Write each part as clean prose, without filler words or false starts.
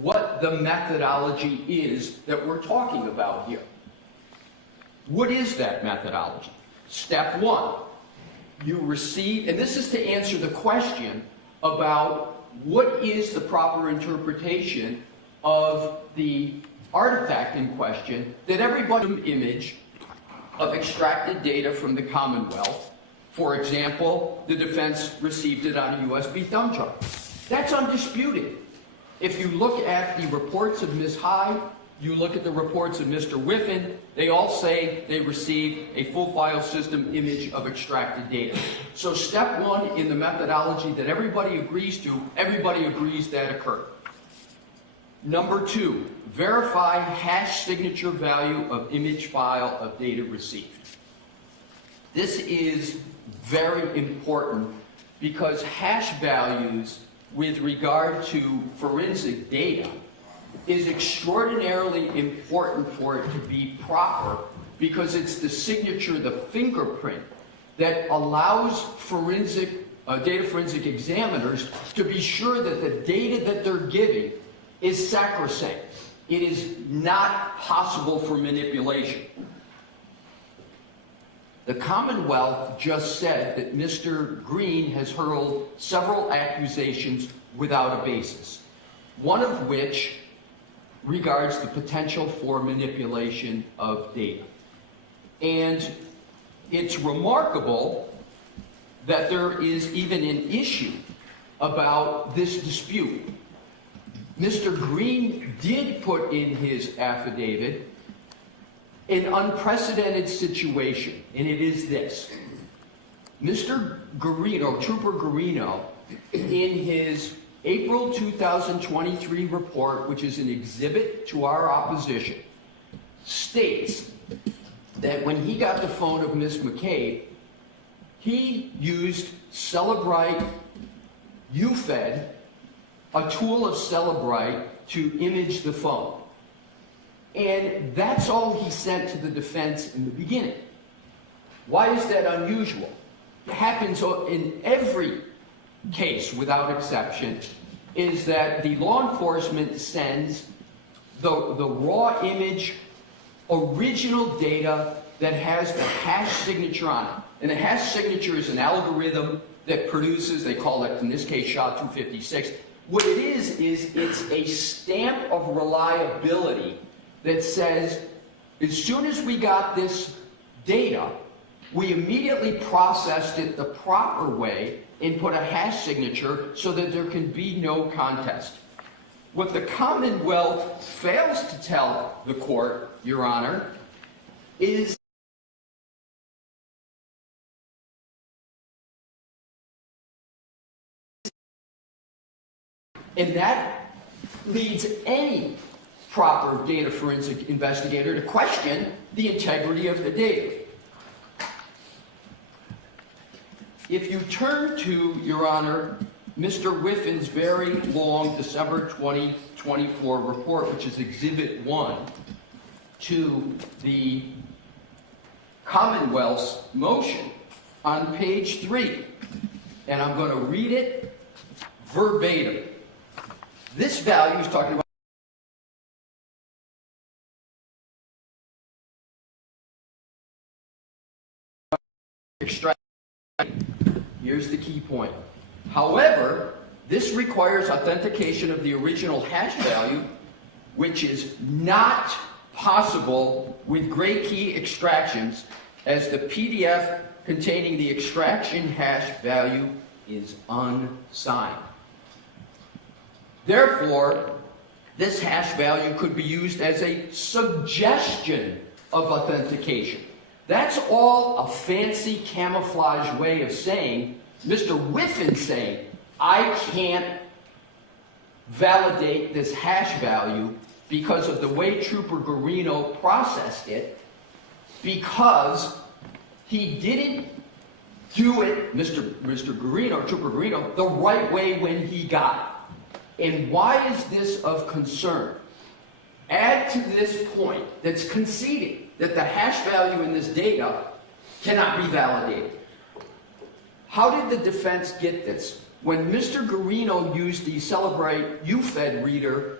what the methodology is that we're talking about here. What is that methodology? Step one, you receive, and this is to answer the question about what is the proper interpretation of the artifact in question that everybody image of extracted data from the Commonwealth. For example, the defense received it on a USB thumb drive. That's undisputed. If you look at the reports of Ms. Hyde, you look at the reports of Mr. Whiffen, they all say they received a full file system image of extracted data. So step one in the methodology that everybody agrees to, everybody agrees that occurred. Number two, verify hash signature value of image file of data received. This is very important because hash values with regard to forensic data is extraordinarily important for it to be proper because it's the signature, the fingerprint, that allows data forensic examiners to be sure that the data that they're giving is sacrosanct. It is not possible for manipulation. The Commonwealth just said that Mr. Green has hurled several accusations without a basis, one of which regards the potential for manipulation of data. And it's remarkable that there is even an issue about this dispute. Mr. Green did put in his affidavit an unprecedented situation, and it is this. Mr. Garino, Trooper Garino, in his April 2023 report, which is an exhibit to our opposition, states that when he got the phone of Ms. McCabe, he used Cellebrite UFED, a tool of Cellebrite, to image the phone. And that's all he sent to the defense in the beginning. Why is that unusual? It happens in every case without exception, is that the law enforcement sends the raw image, original data that has the hash signature on it. And the hash signature is an algorithm that produces, they call it in this case SHA-256. What it is it's a stamp of reliability that says, as soon as we got this data, we immediately processed it the proper way and put a hash signature so that there can be no contest. What the Commonwealth fails to tell the court, Your Honor, is and that leads any proper data forensic investigator to question the integrity of the data. If you turn to, Your Honor, Mr. Whiffen's very long December 2024 report, which is Exhibit 1 to the Commonwealth's motion, on page 3, and I'm going to read it verbatim. This value is talking about extract. Here's the key point. However, this requires authentication of the original hash value, which is not possible with gray key extractions, as the PDF containing the extraction hash value is unsigned. Therefore, this hash value could be used as a suggestion of authentication. That's all a fancy camouflage way of saying, Mr. Whiffen saying, I can't validate this hash value because of the way Trooper Garino processed it, because he didn't do it, Mr. Garino, Trooper Garino, the right way when he got it. And why is this of concern? Add to this point that's conceding that the hash value in this data cannot be validated. How did the defense get this? When Mr. Garino used the Cellebrite UFED reader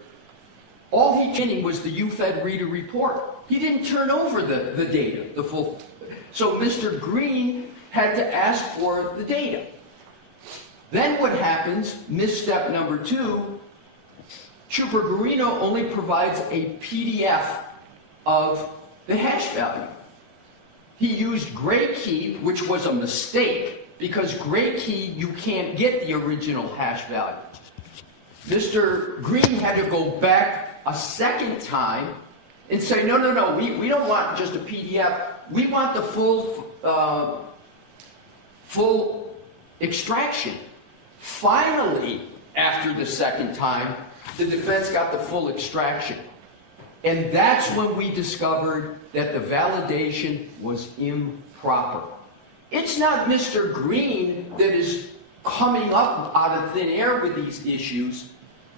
All he did was the UFED reader report. He didn't turn over the data, the full. So Mr. Green had to ask for the data. Then what happens, misstep number 2, Trooper Guarino only provides a PDF of the hash value. He used gray key, which was a mistake, because gray key, you can't get the original hash value. Mr. Green had to go back a second time and say, no, we don't want just a PDF. We want the full extraction. Finally, after the second time, the defense got the full extraction. And that's when we discovered that the validation was improper. It's not Mr. Green that is coming up out of thin air with these issues.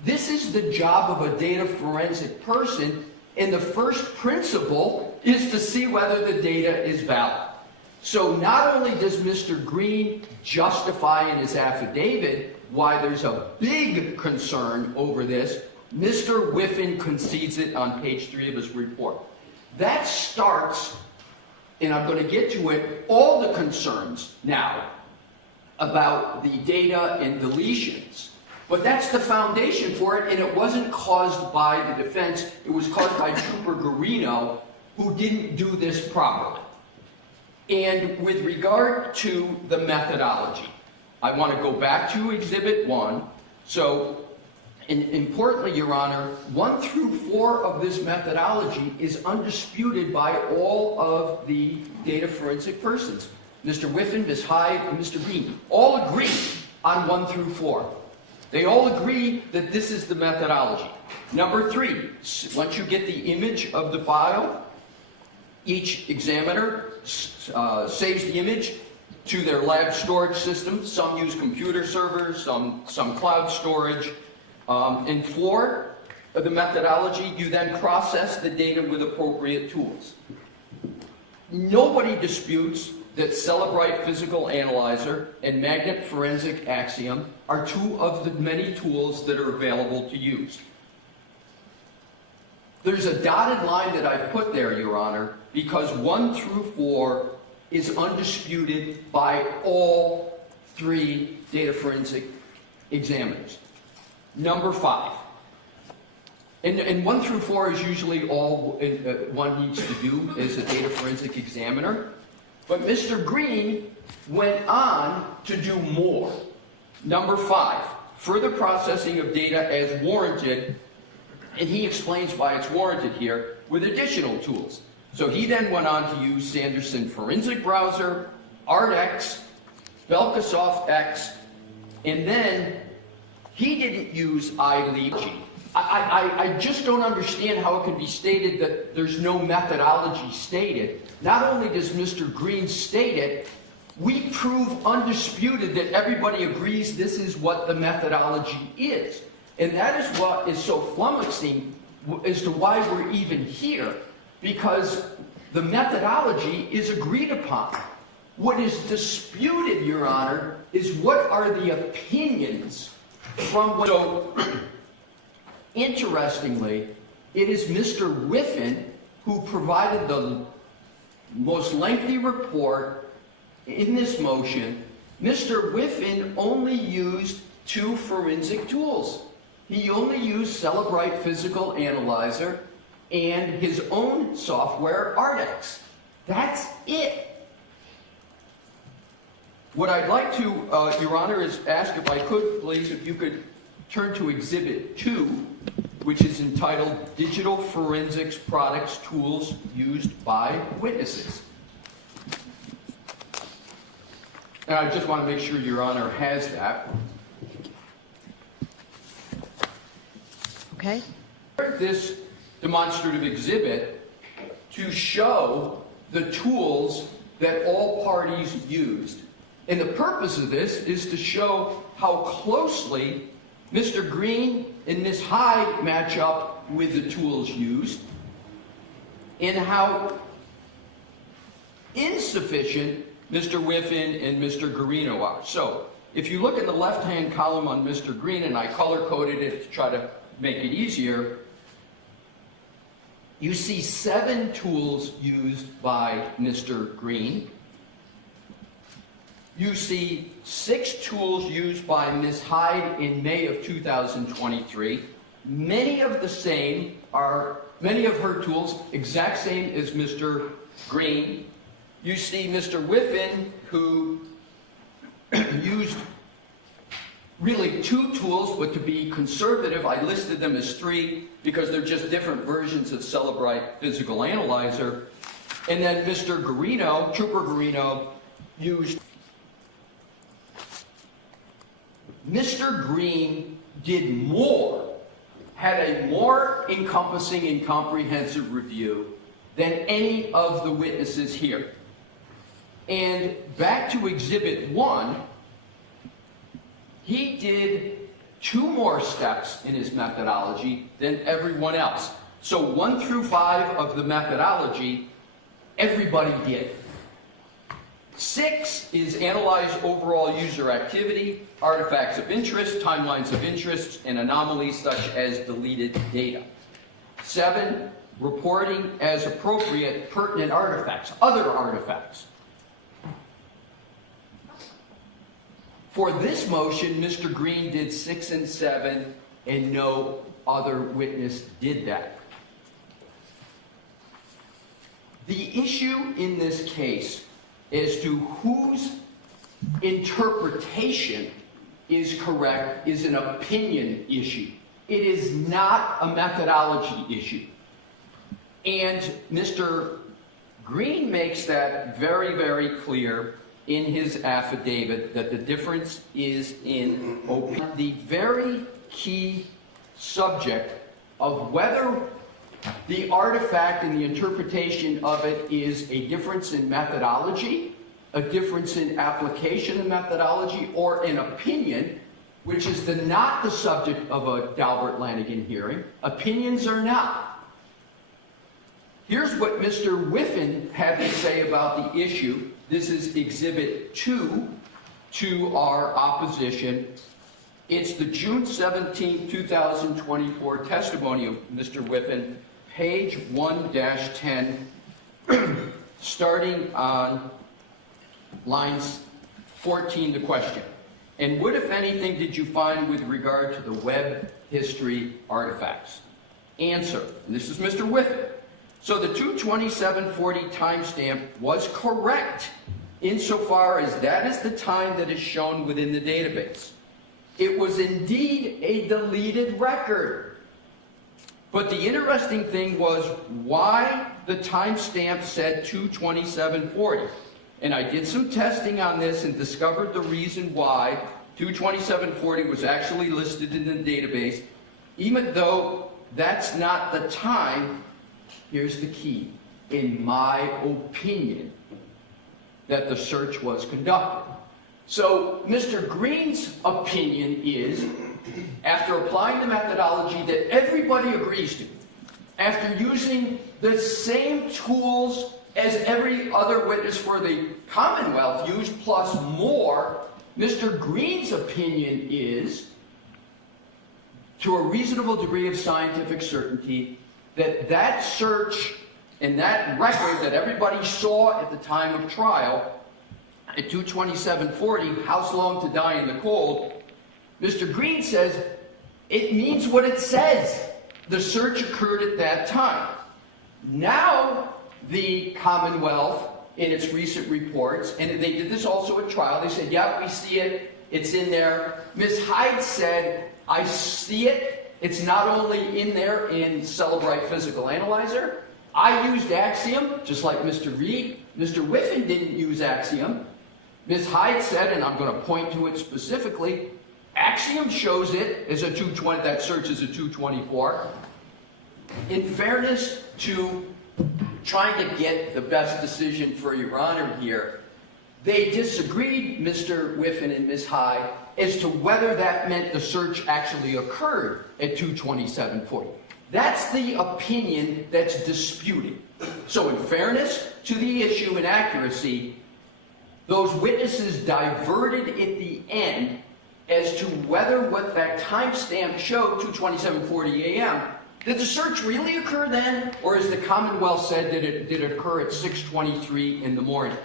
This is the job of a data forensic person, and the first principle is to see whether the data is valid. So not only does Mr. Green justify in his affidavit why there's a big concern over this, Mr. Whiffen concedes it on page 3 of his report. That starts, and I'm going to get to it, all the concerns now about the data and deletions. But that's the foundation for it, and it wasn't caused by the defense. It was caused by Trooper Guarino, who didn't do this properly. And with regard to the methodology, I want to go back to Exhibit 1. So, and importantly, Your Honor, 1 through 4 of this methodology is undisputed by all of the data forensic persons. Mr. Whiffen, Ms. Hyde, and Mr. Green all agree on 1 through 4. They all agree that this is the methodology. Number 3, once you get the image of the file, each examiner saves the image to their lab storage system. Some use computer servers, some cloud storage. And 4, the methodology, you then process the data with appropriate tools. Nobody disputes that Cellebrite Physical Analyzer and Magnet Forensic Axiom are 2 of the many tools that are available to use. There's a dotted line that I've put there, Your Honor, because 1 through 4 is undisputed by all 3 data forensic examiners. Number 5. And 1 through 4 is usually all one needs to do as a data forensic examiner. But Mr. Green went on to do more. Number 5, further processing of data as warranted, and he explains why it's warranted here, with additional tools. So he then went on to use Sanderson Forensic Browser, ArtX, Belkasoft X, and then he didn't use iLeap. I just don't understand how it can be stated that there's no methodology stated. Not only does Mr. Green state it, we prove undisputed that everybody agrees this is what the methodology is. And that is what is so flummoxing as to why we're even here, because the methodology is agreed upon. What is disputed, Your Honor, is what are the opinions from what... So, interestingly, it is Mr. Whiffen who provided the most lengthy report in this motion. Mr. Whiffen only used 2 forensic tools. He only used Cellebrite Physical Analyzer and his own software, ArtX. That's it. What I'd like to, Your Honor, is ask if I could, please, if you could turn to Exhibit 2, which is entitled Digital Forensics Products Tools Used by Witnesses. And I just want to make sure Your Honor has that. Okay. This demonstrative exhibit to show the tools that all parties used. And the purpose of this is to show how closely Mr. Green and Ms. Hyde match up with the tools used, and how insufficient Mr. Whiffen and Mr. Guarino are. So, if you look at the left-hand column on Mr. Green, and I color-coded it to try to make it easier, you see 7 tools used by Mr. Green. You see 6 tools used by Ms. Hyde in May of 2023. Many of her tools exact same as Mr. Green. You see Mr. Whiffen, who used really 2 tools, but to be conservative, I listed them as 3 because they're just different versions of Celebrite Physical Analyzer. And then Mr. Garino, Trooper Garino, used. Mr. Green did more, had a more encompassing and comprehensive review than any of the witnesses here. And back to Exhibit 1, he did 2 more steps in his methodology than everyone else. So 1 through 5 of the methodology, everybody did. 6 is analyze overall user activity, artifacts of interest, timelines of interest, and anomalies such as deleted data. 7, reporting as appropriate pertinent artifacts, other artifacts. For this motion, Mr. Green did 6 and 7, and no other witness did that. The issue in this case as to whose interpretation is correct is an opinion issue. It is not a methodology issue. And Mr. Green makes that very, very clear in his affidavit, that the difference is in opinion. The very key subject of whether the artifact and the interpretation of it is a difference in methodology, a difference in application of methodology, or an opinion, which is not the subject of a Daubert-Lanigan hearing. Opinions are not. Here's what Mr. Whiffen had to say about the issue. This is Exhibit 2 to our opposition. It's the June 17, 2024 testimony of Mr. Whiffen, page 1-10, starting on lines 14, the question. And what, if anything, did you find with regard to the web history artifacts? Answer, and this is Mr. Whiffen. So the 2/27/40 timestamp was correct insofar as that is the time that is shown within the database. It was indeed a deleted record. But the interesting thing was why the timestamp said 2/27/40. And I did some testing on this and discovered the reason why 2/27/40 was actually listed in the database, even though that's not the time. Here's the key, in my opinion, that the search was conducted. So Mr. Green's opinion is, after applying the methodology that everybody agrees to, after using the same tools as every other witness for the Commonwealth used plus more, Mr. Green's opinion is, to a reasonable degree of scientific certainty, that that search and that record that everybody saw at the time of trial at 2/27/40, House Loan to Die in the Cold, Mr. Green says it means what it says. The search occurred at that time. Now the Commonwealth, in its recent reports, and they did this also at trial, they said, yeah, we see it, it's in there. Ms. Hyde said, I see it. It's not only in there in Celebrite Physical Analyzer. I used Axiom, just like Mr. Reed. Mr. Whiffen didn't use Axiom. Ms. Hyde said, and I'm going to point to it specifically, Axiom shows it as a 220, that search is a 224. In fairness to trying to get the best decision for Your Honor here, they disagreed, Mr. Whiffen and Ms. Hyde, as to whether that meant the search actually occurred at 2/27/40. That's the opinion that's disputed. So in fairness to the issue and accuracy, those witnesses diverted at the end as to whether what that timestamp showed, 2:27:40 a.m., Did the search really occur then, or as the Commonwealth said, did it occur at 6:23 in the morning?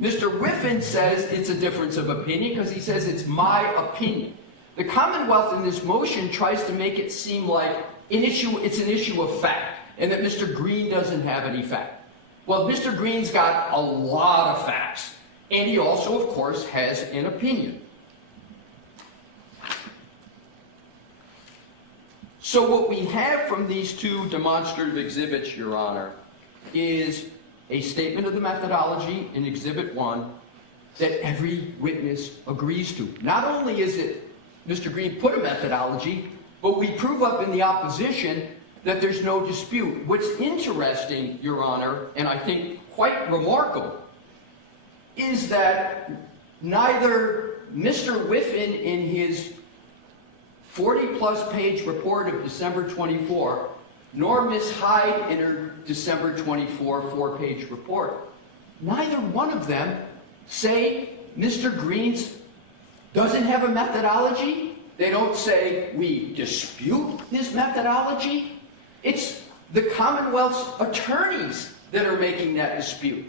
Mr. Whiffen says it's a difference of opinion because he says it's my opinion. The Commonwealth in this motion tries to make it seem like it's an issue of fact, and that Mr. Green doesn't have any fact. Well, Mr. Green's got a lot of facts, and he also, of course, has an opinion. So what we have from these two demonstrative exhibits, Your Honor, is a statement of the methodology in Exhibit 1 that every witness agrees to. Not only is it Mr. Green put a methodology, but we prove up in the opposition that there's no dispute. What's interesting, Your Honor, and I think quite remarkable, is that neither Mr. Whiffen in his 40-plus page report of December 24, nor Ms. Hyde in her December 24 4-page report, neither one of them say Mr. Green's doesn't have a methodology. They don't say we dispute his methodology. It's the Commonwealth's attorneys that are making that dispute.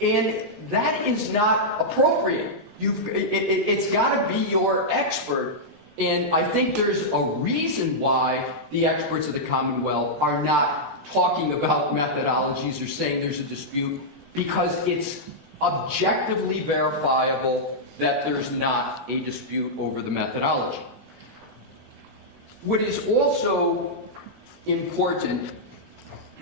And that is not appropriate. It's got to be your expert. And I think there's a reason why the experts of the Commonwealth are not talking about methodologies or saying there's a dispute, because it's objectively verifiable that there's not a dispute over the methodology. What is also important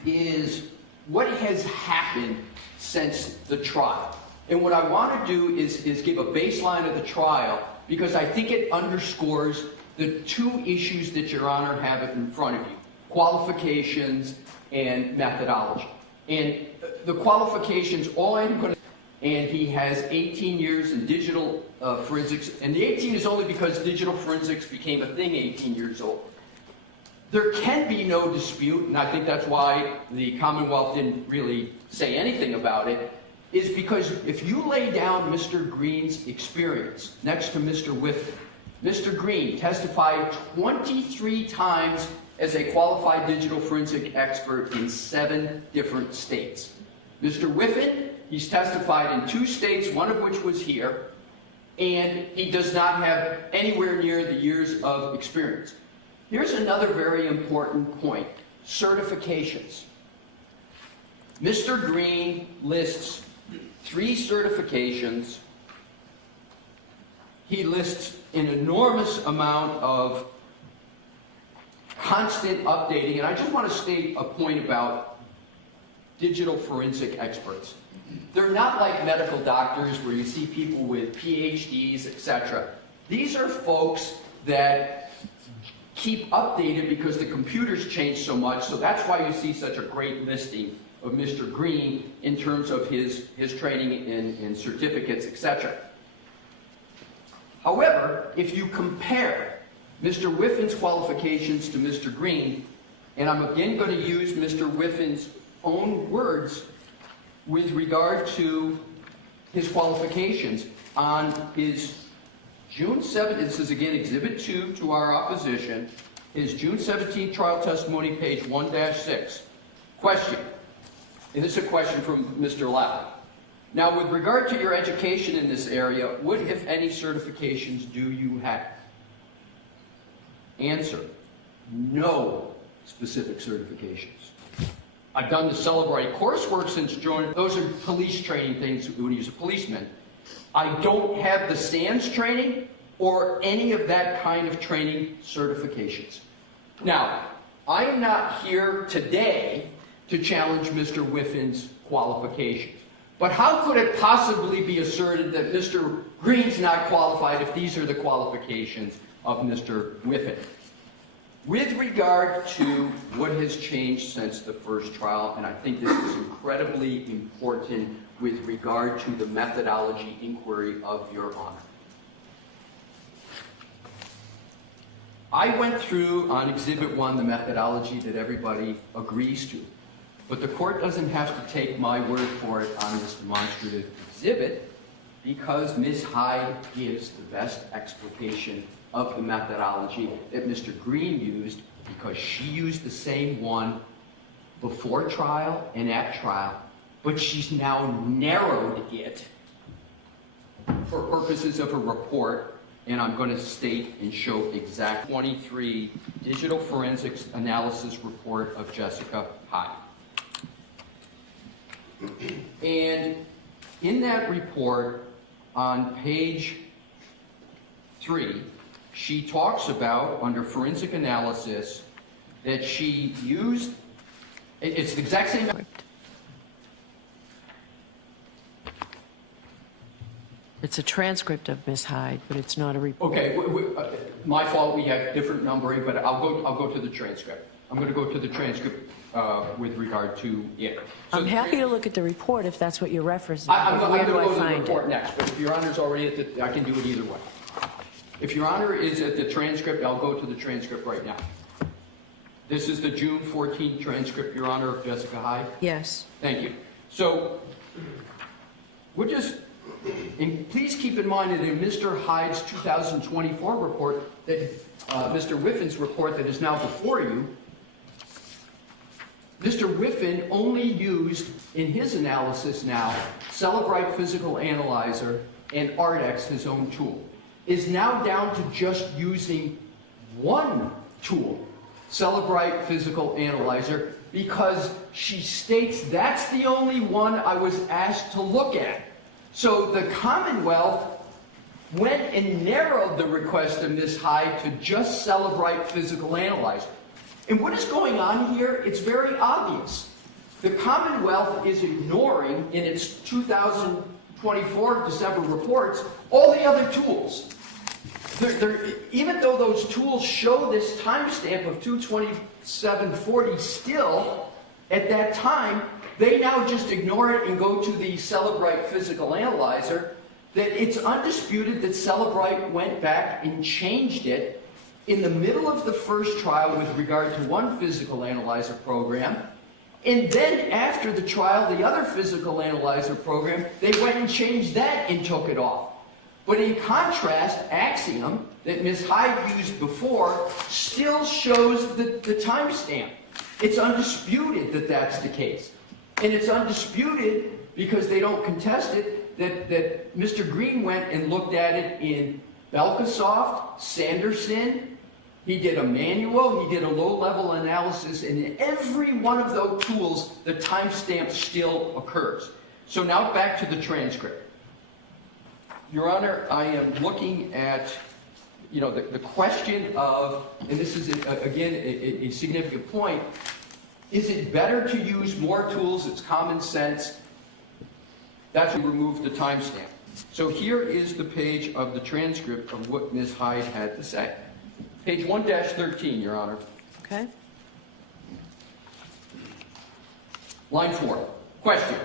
is what has happened since the trial. And what I want to do is give a baseline of the trial, because I think it underscores the two issues that Your Honor have in front of you: qualifications and methodology. And the qualifications, all I'm going to, and he has 18 years in digital forensics, and the 18 is only because digital forensics became a thing 18 years old. There can be no dispute, and I think that's why the Commonwealth didn't really say anything about it, is because if you lay down Mr. Green's experience next to Mr. Whiffen, Mr. Green testified 23 times as a qualified digital forensic expert in 7 different states. Mr. Whiffen, he's testified in 2 states, one of which was here, and he does not have anywhere near the years of experience. Here's another very important point: certifications. Mr. Green lists 3 certifications. He lists an enormous amount of constant updating, and I just want to state a point about digital forensic experts. They're not like medical doctors where you see people with PhDs, etc. These are folks that keep updated because the computers change so much, so that's why you see such a great listing of Mr. Green in terms of his training in certificates, etc. However, if you compare Mr. Whiffen's qualifications to Mr. Green, and I'm again going to use Mr. Whiffen's own words with regard to his qualifications, on his June 7th, this is again Exhibit 2 to our opposition, his June 17th trial testimony, page 1-6. Question, and this is a question from Mr. Lau. Now, with regard to your education in this area, what, if any, certifications do you have? Answer, no specific certifications. I've done the Celebrate coursework since joining. Those are police training things when he's a policeman. I don't have the SANS training or any of that kind of training certifications. Now, I am not here today to challenge Mr. Whiffen's qualifications. But how could it possibly be asserted that Mr. Green's not qualified if these are the qualifications of Mr. Whiffen? With regard to what has changed since the first trial, and I think this is incredibly important with regard to the methodology inquiry of Your Honor. I went through on Exhibit 1 the methodology that everybody agrees to, but the court doesn't have to take my word for it on this demonstrative exhibit, because Ms. Hyde gives the best explication of the methodology that Mr. Green used because she used the same one before trial and at trial, but she's now narrowed it for purposes of a report, and I'm going to state and show exact 23 digital forensics analysis report of Jessica Hyde. And in that report, on page 3, she talks about, under forensic analysis, that she used, it's the exact same. It's a transcript of Ms. Hyde, but it's not a report. Okay, my fault, we have different numbering, but I'll go to the transcript. I'm going to go to the transcript with regard to it. So I'm happy to look at the report if that's what you're referencing. I'm going to go to the find report it? next, but if Your Honor's already at the, I can do it either way. If Your Honor is at the transcript, I'll go to the transcript right now. This is the June 14th transcript, Your Honor, of Jessica Hyde? Yes. Thank you. So, we're just, and please keep in mind that in Mr. Hyde's 2024 report, that Mr. Whiffin's report that is now before you, Mr. Whiffin only used, in his analysis now, Celebrite Physical Analyzer and Ardex, his own tool, is now down to just using one tool, Celebrite Physical Analyzer, because she states that's the only one I was asked to look at. So the Commonwealth went and narrowed the request of Ms. Hyde to just Celebrite Physical Analyzer. And what is going on here? It's very obvious. The Commonwealth is ignoring, in its 2024 December reports, all the other tools. Even though those tools show this timestamp of 2/27/40 still, at that time, they now just ignore it and go to the Celebrite Physical Analyzer. That it's undisputed that Celebrite went back and changed it in the middle of the first trial with regard to one physical analyzer program, and then after the trial, the other physical analyzer program, they went and changed that and took it off. But in contrast, Axiom, that Ms. Hyde used before, still shows the timestamp. It's undisputed that that's the case. And it's undisputed, because they don't contest it, that Mr. Green went and looked at it in Belkasoft, Sanderson. He did a manual, he did a low-level analysis, and in every one of those tools, the timestamp still occurs. So now back to the transcript. Your Honor, I am looking at, the question of, and this is, again, a significant point, is it better to use more tools? It's common sense. That's to remove the timestamp. So here is the page of the transcript of what Ms. Hyde had to say. Page 1-13, Your Honor. Okay. Line 4. Question,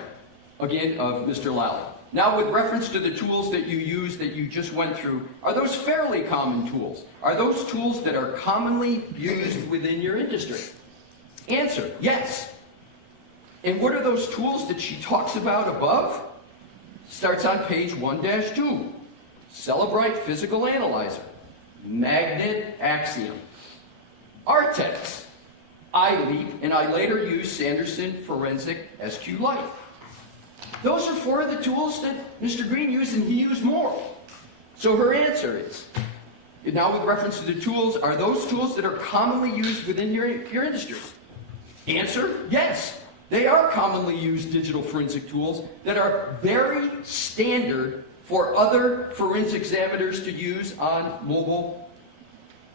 again, of Mr. Lally. Now, with reference to the tools that you use that you just went through, are those fairly common tools? Are those tools that are commonly used within your industry? Answer, yes. And what are those tools that she talks about above? Starts on page 1-2. Celebrite Physical Analyzer. Magnet Axiom. Artex. iLeap, and I later used Sanderson Forensic SQLite. Those are 4 of the tools that Mr. Green used, and he used more. So her answer is, now with reference to the tools, are those tools that are commonly used within your industry? Answer, yes. They are commonly used digital forensic tools that are very standard for other forensic examiners to use on mobile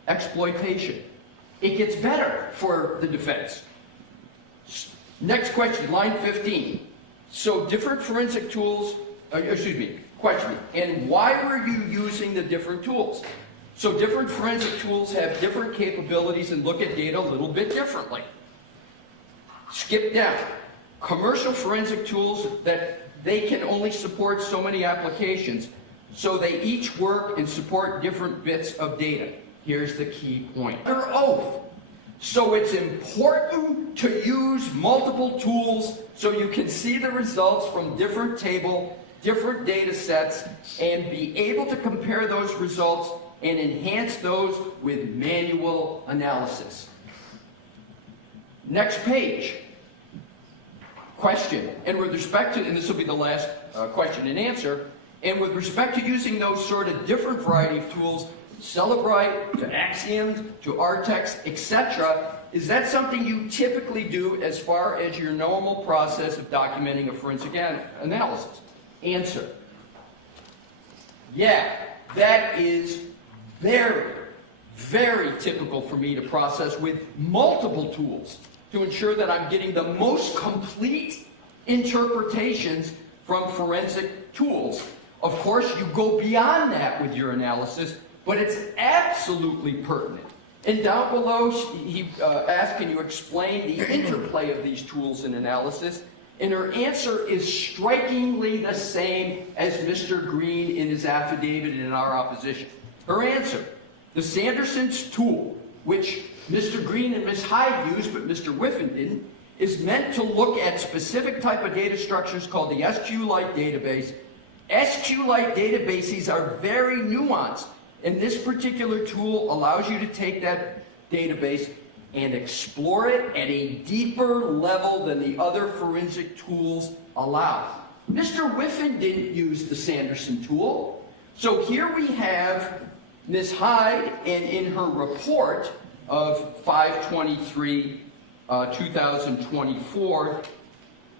exploitation. It gets better for the defense. Next question, line 15. So different forensic tools, question, and why were you using the different tools? So different forensic tools have different capabilities and look at data a little bit differently. Skip down. Commercial forensic tools that they can only support so many applications, so they each work and support different bits of data. Here's the key point. Under oath. So it's important to use multiple tools so you can see the results from different different data sets, and be able to compare those results and enhance those with manual analysis. Next page. Question. And with respect to, and this will be the last question and answer, and with respect to using those sort of different variety of tools, Celebrite to Axioms to Artex, etc., is that something you typically do as far as your normal process of documenting a forensic analysis? Answer. Yeah, that is very, very typical for me to process with multiple tools to ensure that I'm getting the most complete interpretations from forensic tools. Of course, you go beyond that with your analysis, but it's absolutely pertinent. And down below, he asked, can you explain the interplay of these tools in analysis? And her answer is strikingly the same as Mr. Green in his affidavit and in our opposition. Her answer, the Sanderson's tool, which Mr. Green and Ms. Hyde used, but Mr. Whiffen didn't, is meant to look at specific type of data structures called the SQLite database. SQLite databases are very nuanced, and this particular tool allows you to take that database and explore it at a deeper level than the other forensic tools allow. Mr. Whiffen didn't use the Sanderson tool. So here we have Ms. Hyde, and in her report of 5/23, 2024,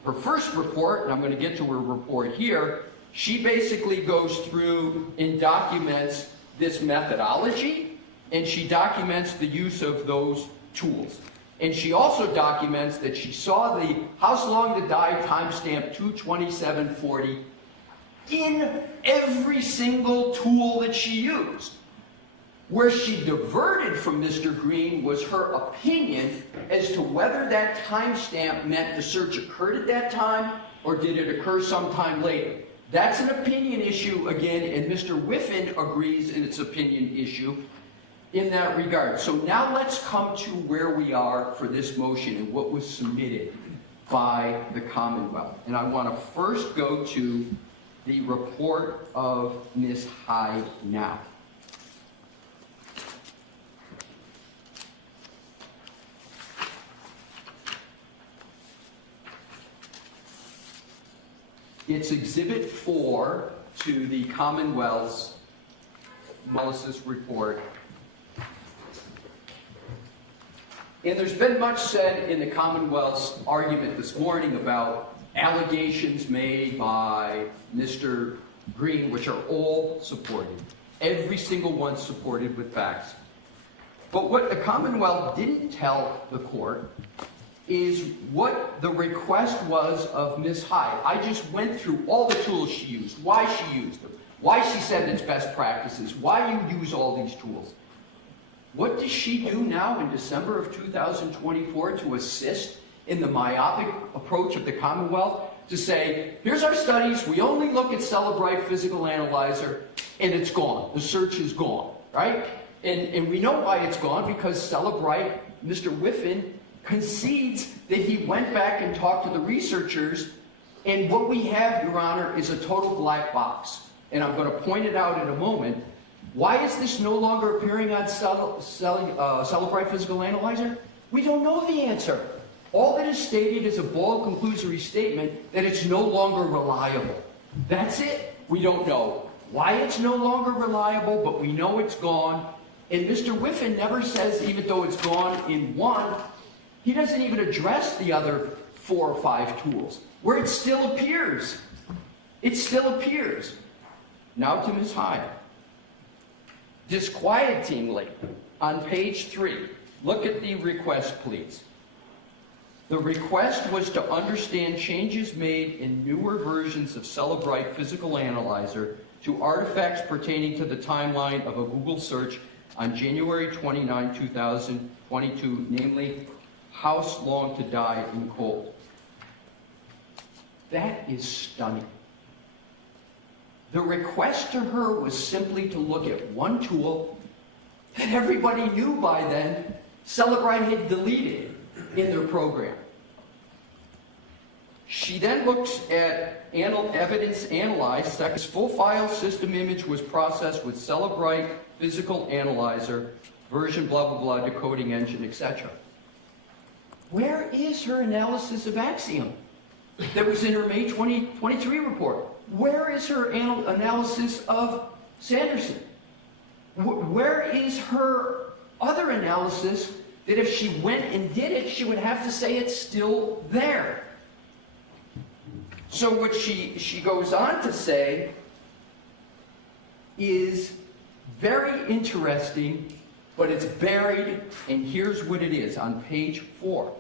her first report, and I'm going to get to her report here, she basically goes through and documents this methodology, and she documents the use of those tools. And she also documents that she saw the House Long to Die timestamp 2/27/40 in every single tool that she used. Where she diverted from Mr. Green was her opinion as to whether that timestamp meant the search occurred at that time or did it occur sometime later. That's an opinion issue again, and Mr. Whiffen agrees in its opinion issue in that regard. So now let's come to where we are for this motion and what was submitted by the Commonwealth. And I want to first go to the report of Ms. Hyde now. It's Exhibit 4 to the Commonwealth's analysis report. And there's been much said in the Commonwealth's argument this morning about allegations made by Mr. Green, which are all supported. Every single one supported with facts. But what the Commonwealth didn't tell the court is what the request was of Ms. Hyde. I just went through all the tools she used, why she used them, why she said it's best practices, why you use all these tools. What does she do now in December of 2024 to assist in the myopic approach of the Commonwealth to say, here's our studies, we only look at Celebrite Physical Analyzer, and it's gone. The search is gone, right? And we know why it's gone, because Celebrite, Mr. Whiffen, concedes that he went back and talked to the researchers, and what we have, Your Honor, is a total black box. And I'm going to point it out in a moment. Why is this no longer appearing on Celebrite Physical Analyzer? We don't know the answer. All that is stated is a bald conclusory statement that it's no longer reliable. That's it. We don't know why it's no longer reliable, but we know it's gone. And Mr. Whiffen never says, even though it's gone in one, he doesn't even address the other 4 or 5 tools, where it still appears. It still appears. Now to Ms. Hyde. Disquietingly, on page 3, look at the request, please. The request was to understand changes made in newer versions of Celebrite Physical Analyzer to artifacts pertaining to the timeline of a Google search on January 29, 2022, namely, House Long to Die in Cold. That is stunning. The request to her was simply to look at one tool that everybody knew by then Celebrite had deleted in their program. She then looks at evidence analyzed. Second, full file system image was processed with Celebrite Physical Analyzer, version blah, blah, blah, decoding engine, etc. Where is her analysis of Axiom that was in her May 2023 report? Where is her analysis of Sanderson? Where is her other analysis that if she went and did it, she would have to say it's still there? So what she goes on to say is very interesting, but it's buried, and here's what it is on page 4.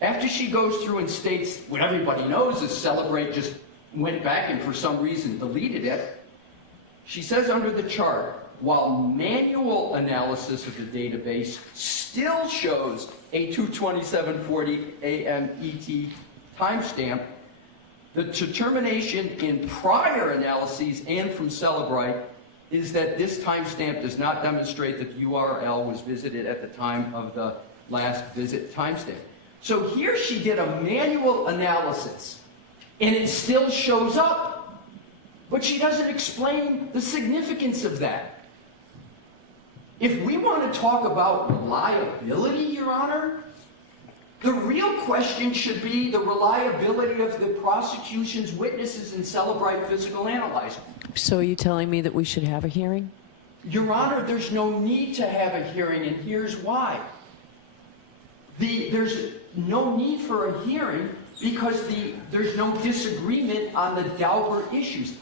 After she goes through and states what everybody knows is Celebrate just went back and for some reason deleted it, she says under the chart, while manual analysis of the database still shows a 22740 AMET timestamp, the determination in prior analyses and from Celebrate is that this timestamp does not demonstrate that the URL was visited at the time of the last visit timestamp. So here she did a manual analysis, and it still shows up, but she doesn't explain the significance of that. If we want to talk about reliability, Your Honor, the real question should be the reliability of the prosecution's witnesses in Celebrate physical analyzing. So are you telling me that we should have a hearing? Your Honor, there's no need to have a hearing, and here's why. There's no need for a hearing because there's no disagreement on the Daubert issues.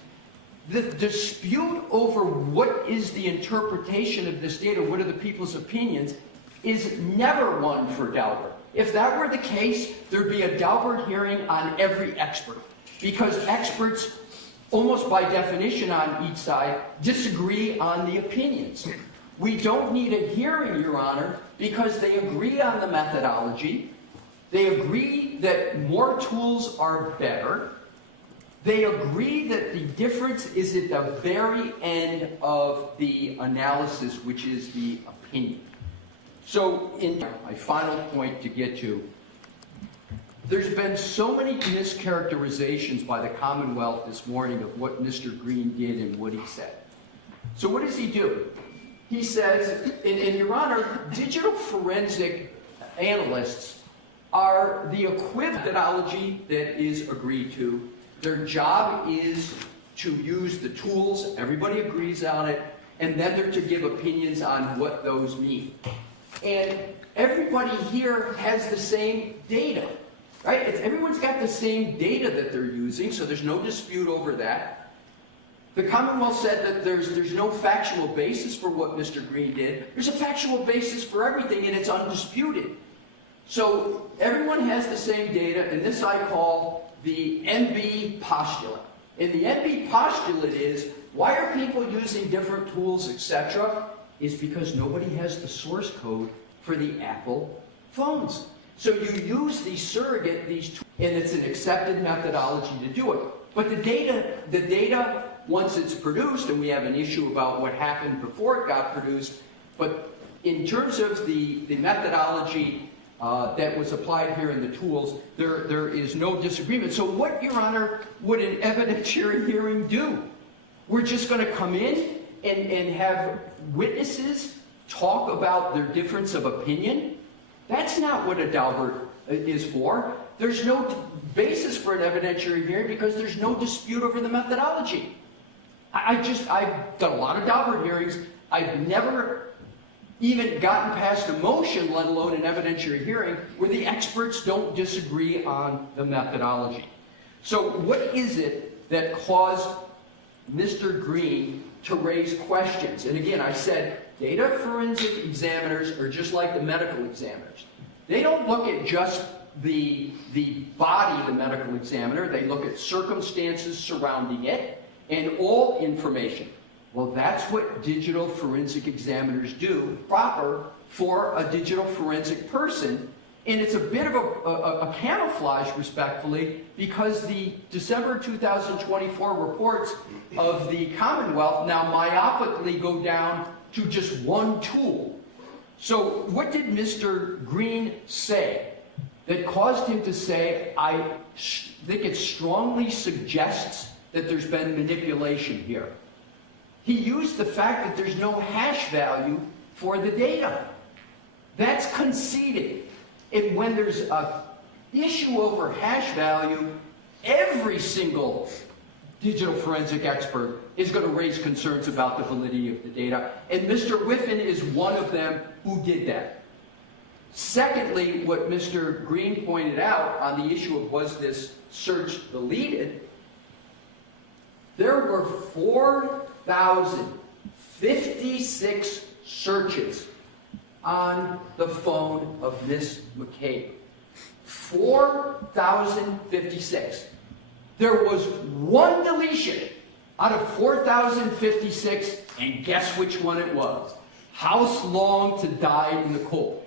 The dispute over what is the interpretation of this data, what are the people's opinions, is never one for Daubert. If that were the case, there'd be a Daubert hearing on every expert, because experts, almost by definition on each side, disagree on the opinions. We don't need a hearing, Your Honor, because they agree on the methodology, they agree that more tools are better, they agree that the difference is at the very end of the analysis, which is the opinion. So, in my final point to get to, there's been so many mischaracterizations by the Commonwealth this morning of what Mr. Green did and what he said. So what does he do? He says, and Your Honor, digital forensic analysts are the equivalent methodology that is agreed to. Their job is to use the tools, everybody agrees on it, and then they're to give opinions on what those mean. And everybody here has the same data, right? Everyone's got the same data that they're using, so there's no dispute over that. The Commonwealth said that there's no factual basis for what Mr. Green did. There's a factual basis for everything, and it's undisputed. So everyone has the same data, and this I call the MB postulate. And the MB postulate is, why are people using different tools, etc.? Is because nobody has the source code for the Apple phones. So you use these surrogate, and it's an accepted methodology to do it. But the data, once it's produced, and we have an issue about what happened before it got produced, but in terms of the methodology that was applied here in the tools, there is no disagreement. So what, Your Honor, would an evidentiary hearing do? We're just going to come in and have witnesses talk about their difference of opinion? That's not what a Daubert is for. There's no basis for an evidentiary hearing because there's no dispute over the methodology. I've done a lot of Daubert hearings. I've never even gotten past a motion, let alone an evidentiary hearing, where the experts don't disagree on the methodology. So what is it that caused Mr. Green to raise questions? And again, I said data forensic examiners are just like the medical examiners. They don't look at just the body of the medical examiner. They look at circumstances surrounding it and all information. Well, that's what digital forensic examiners do, proper for a digital forensic person. And it's a bit of a camouflage, respectfully, because the December 2024 reports of the Commonwealth now myopically go down to just one tool. So what did Mr. Green say that caused him to say, I think it strongly suggests that there's been manipulation here? He used the fact that there's no hash value for the data. That's conceded. And when there's a issue over hash value, every single digital forensic expert is going to raise concerns about the validity of the data. And Mr. Whiffen is one of them who did that. Secondly, what Mr. Green pointed out on the issue of was this search deleted, there were 4,056 searches on the phone of Miss McCabe. 4,056. There was one deletion out of 4,056, and guess which one it was? House long to die in the cold.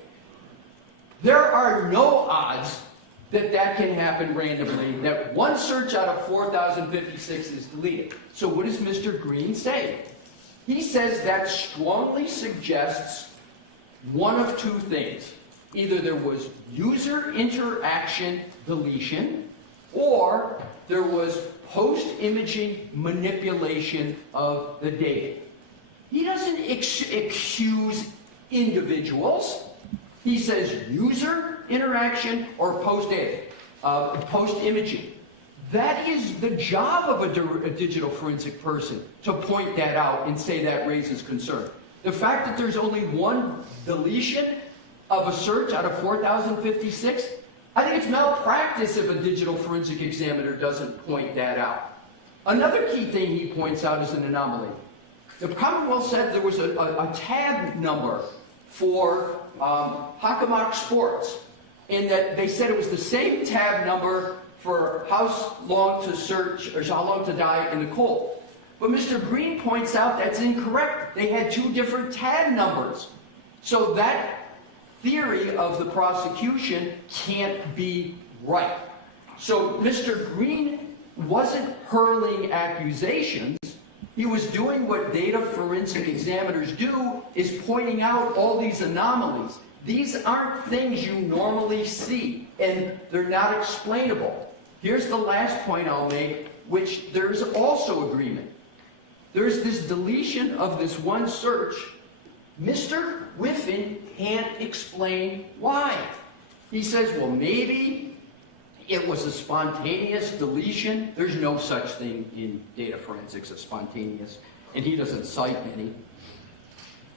There are no odds that that can happen randomly, that one search out of 4,056 is deleted. So what does Mr. Green say? He says that strongly suggests one of two things. Either there was user interaction deletion, or there was post-imaging manipulation of the data. He doesn't accuse individuals. He says user interaction or post-imaging. That is the job of a digital forensic person, to point that out and say that raises concern. The fact that there's only one deletion of a search out of 4,056, I think it's malpractice if a digital forensic examiner doesn't point that out. Another key thing he points out is an anomaly. The Commonwealth said there was a tab number for Hockomock Sports, and that they said it was the same tab number for how long to search, or how long to die in the cold. But Mr. Green points out that's incorrect. They had two different tab numbers. So that theory of the prosecution can't be right. So Mr. Green wasn't hurling accusations. He was doing what data forensic examiners do, is pointing out all these anomalies. These aren't things you normally see, and they're not explainable. Here's the last point I'll make, which there's also agreement. There's this deletion of this one search. Mr. Whiffen can't explain why. He says, well, maybe it was a spontaneous deletion. There's no such thing in data forensics as spontaneous, and he doesn't cite any.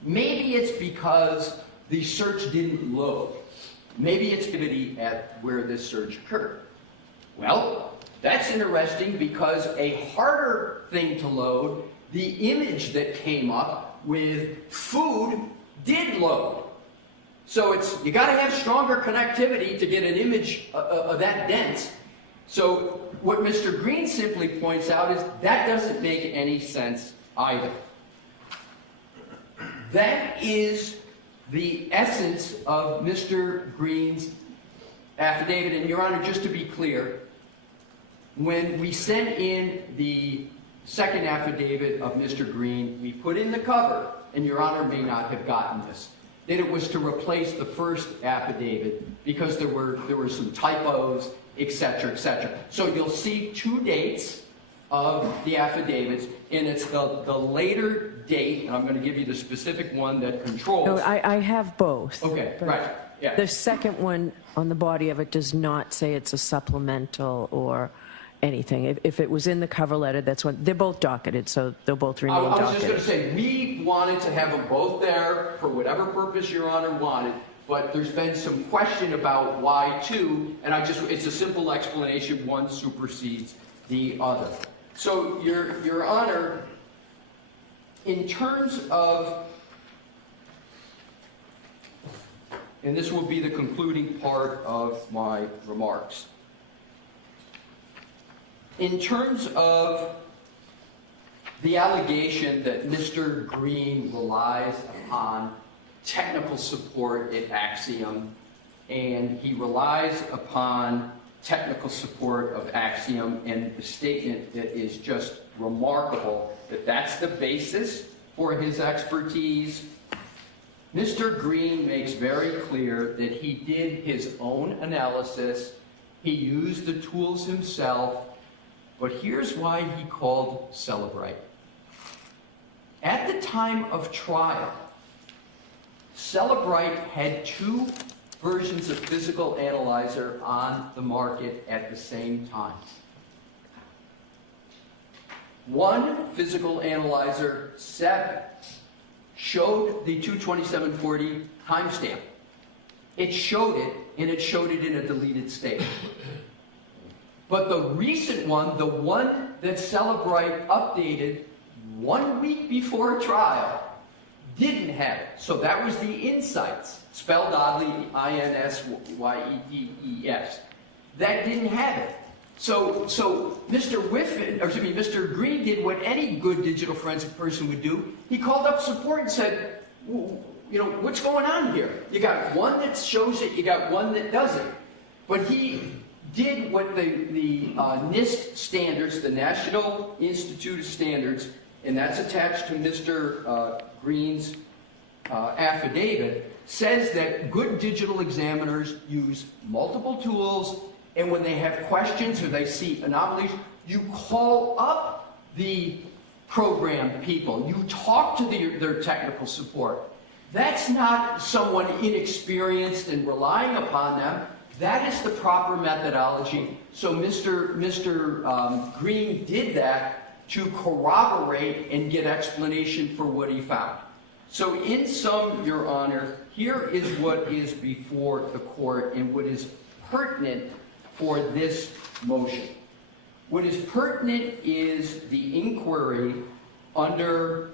Maybe it's because the search didn't load. Maybe it's activity at where this search occurred. Well, that's interesting, because a harder thing to load, the image that came up with food, did load. So you got to have stronger connectivity to get an image that dense. So what Mr. Green simply points out is that doesn't make any sense either. That is the essence of Mr. Green's affidavit. And Your Honor, just to be clear, when we sent in the second affidavit of Mr. Green, we put in the cover, and Your Honor may not have gotten this, that it was to replace the first affidavit because there were some typos, etc., etc. So you'll see two dates of the affidavits, and it's the later date, and I'm going to give you the specific one that controls. No, I have both. Okay, right. Yeah. The second one on the body of it does not say it's a supplemental or anything. If it was in the cover letter, that's what they're both docketed, so they'll both remain docketed. I was just going to say, we wanted to have them both there for whatever purpose Your Honor wanted, but there's been some question about why two, and it's a simple explanation. One supersedes the other. So Your Honor, in terms of, and this will be the concluding part of my remarks. In terms of the allegation that Mr. Green relies upon technical support at Axiom, and he relies upon technical support of Axiom, and the statement that is just remarkable, that that's the basis for his expertise, Mr. Green makes very clear that he did his own analysis, he used the tools himself, but here's why he called Cellebrite. At the time of trial, Cellebrite had two versions of physical analyzer on the market at the same time. One physical analyzer 7 showed the 22740 timestamp. It showed it, and it showed it in a deleted state. But the recent one, the one that Celebrite updated 1 week before trial, didn't have it. So that was the insights, spelled oddly, INSYEDES. That didn't have it. So Mr. Green did what any good digital forensic person would do. He called up support and said, you know, what's going on here? You got one that shows it, you got one that doesn't. But he did what the NIST standards, the National Institute of Standards, and that's attached to Mr. Green's affidavit, says that good digital examiners use multiple tools, and when they have questions or they see anomalies, you call up the program people. You talk to their technical support. That's not someone inexperienced and relying upon them. That is the proper methodology. So Mr. Green did that to corroborate and get explanation for what he found. So in sum, Your Honor, here is what is before the court and what is pertinent for this motion. What is pertinent is the inquiry under